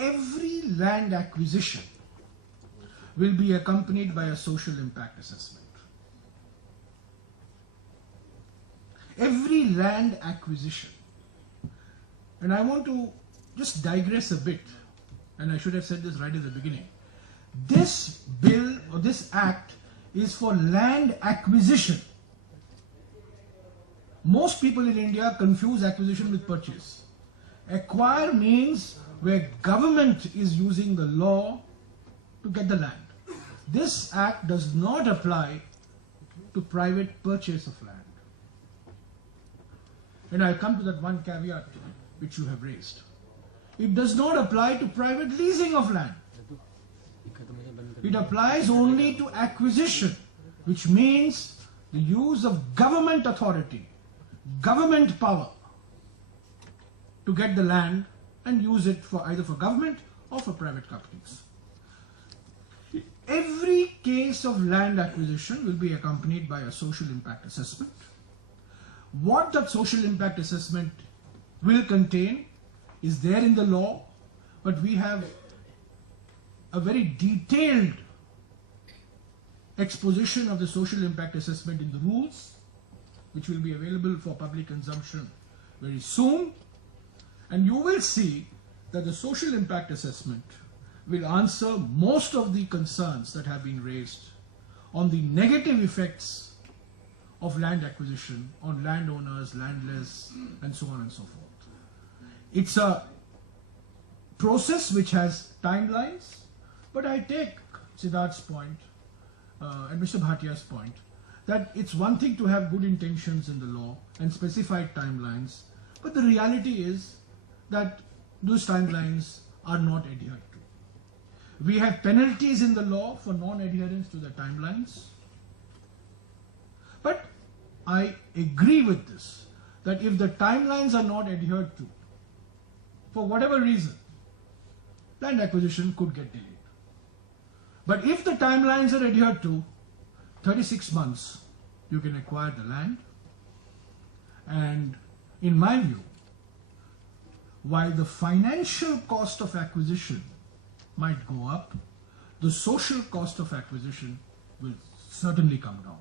every land acquisition will be accompanied by a social impact assessment. Every land acquisition. And I want to just digress a bit, and I should have said this right at the beginning. This bill or this act is for land acquisition. Most people in India confuse acquisition with purchase. Acquire means where government is using the law to get the land. This act does not apply to private purchase of land. And I'll come to that one caveat which you have raised. It does not apply to private leasing of land. It applies only to acquisition, which means the use of government authority, government power to get the land and use it for either for government or for private companies. Every case of land acquisition will be accompanied by a social impact assessment. What that social impact assessment will contain is there in the law, but we have a very detailed exposition of the social impact assessment in the rules, which will be available for public consumption very soon. And you will see that the social impact assessment will answer most of the concerns that have been raised on the negative effects of land acquisition on landowners, landless, and so on and so forth. It's a process which has timelines, but I take Siddharth's point and Mr. Bhatia's point that it's one thing to have good intentions in the law and specified timelines, but the reality is that those timelines are not adhered to. We have penalties in the law for non-adherence to the timelines. But I agree with this, that if the timelines are not adhered to, for whatever reason, land acquisition could get delayed. But if the timelines are adhered to, 36 months, you can acquire the land. And in my view, while the financial cost of acquisition might go up, the social cost of acquisition will certainly come down.